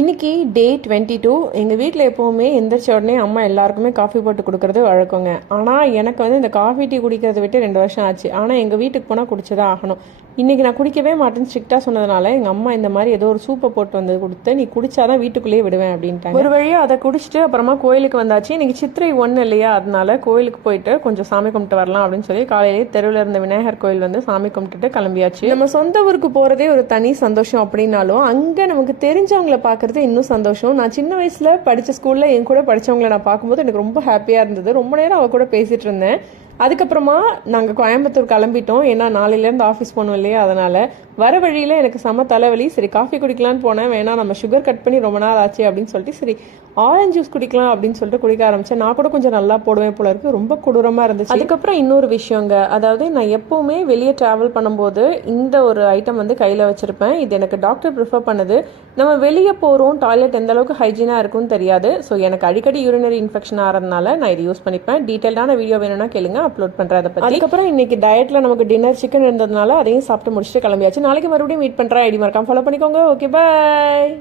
இன்னைக்கு டே 22. எங்கள் வீட்டில் எப்போவுமே எந்திரிச்ச உடனே அம்மா எல்லாருக்குமே காஃபி போட்டு கொடுக்குறது வழக்கங்க. ஆனால் எனக்கு வந்து இந்த காஃபி டீ குடிக்கிறத விட்டு 2 வருஷம் ஆச்சு. ஆனால் எங்கள் வீட்டுக்கு போனால் குடிச்சதான் ஆகணும். இன்றைக்கி நான் குடிக்கவே மாட்டேன்னு ஸ்ட்ரிக்டாக சொன்னதுனால எங்கள் அம்மா இந்த மாதிரி ஏதோ ஒரு சூப்பை போட்டு வந்து கொடுத்து நீ குடிச்சாதான் வீட்டுக்குள்ளேயே விடுவேன் அப்படின்ட்டாங்க. ஒரு வழியாக அதை குடிச்சிட்டு அப்புறமா கோயிலுக்கு வந்தாச்சு. இன்றைக்கி சித்திரை 1 இல்லையா, அதனால கோயிலுக்கு போயிட்டு கொஞ்சம் சாமி கும்பிட்டு வரலாம் அப்படின்னு சொல்லி காலையிலேயே தெருவில் இருந்த விநாயகர் கோயில் வந்து சாமி கும்பிட்டுட்டு கிளம்பியாச்சு. நம்ம சொந்த ஊருக்கு போகிறதே ஒரு தனி சந்தோஷம் அப்படின்னாலும் அங்கே நமக்கு தெரிஞ்சவங்களை பார்க்குறது இன்னும் சந்தோஷம். நான் சின்ன வயசில் படித்த ஸ்கூலில் என் கூட படித்தவங்களை நான் பார்க்கும்போது எனக்கு ரொம்ப ஹாப்பியாக இருந்தது. ரொம்ப நேரம் அவ கூட பேசிகிட்டு இருந்தேன். அதுக்கப்புறமா நாங்கள் கோயம்புத்தூர் கிளம்பிட்டோம். ஏன்னா நாளையிலேருந்து ஆஃபீஸ் போகணும் இல்லையா, அதனால் வர வழியில் எனக்கு செம தலைவலி. சரி காஃபி குடிக்கலான்னு போனேன். வேணா நம்ம சுகர் கட் பண்ணி ரொம்ப நாள் ஆச்சு அப்படின்னு சொல்லிட்டு சரி ஆரஞ்சு ஜூஸ் குடிக்கலாம் அப்படின்னு சொல்லிட்டு குடிக்க ஆரம்பித்தேன். நான் கூட கொஞ்சம் நல்லா போடுவேன் போல இருக்கு. ரொம்ப கொடூரமாக இருந்துச்சு. அதுக்கப்புறம் இன்னொரு விஷயங்க, அதாவது நான் எப்போவுமே வெளியே ட்ராவல் பண்ணும்போது இந்த ஒரு ஐட்டம் வந்து கையில் வச்சுருப்பேன். இது எனக்கு டாக்டர் ப்ரிஃபர் பண்ணுது. நம்ம வெளியே போகிறோம், டாய்லெட் எந்த அளவுக்கு ஹைஜீனாக இருக்கும்னு தெரியாது. ஸோ எனக்கு அடிக்கடி யூரினரி இன்ஃபெக்ஷன் ஆகிறதுனால நான் இது யூஸ் பண்ணிப்பேன். டீட்டெயிலான வீடியோ வேணும்னா கேளுங்க, அப்லோட் பண்ணுறேன் அதை பற்றி. அதுக்கப்புறம் இன்னைக்கு டயட்டில் நமக்கு டின்னர் சிக்கன் இருந்ததுனால அதையும் சாப்பிட்டு முடிச்சுட்டு கிளம்பியாச்சு. நாளைக்கு மறுபடியும் மீட் பண்ணுறேன். ஐடி மறக்காம ஃபாலோ பண்ணிக்கோங்க. ஓகே, பாய்.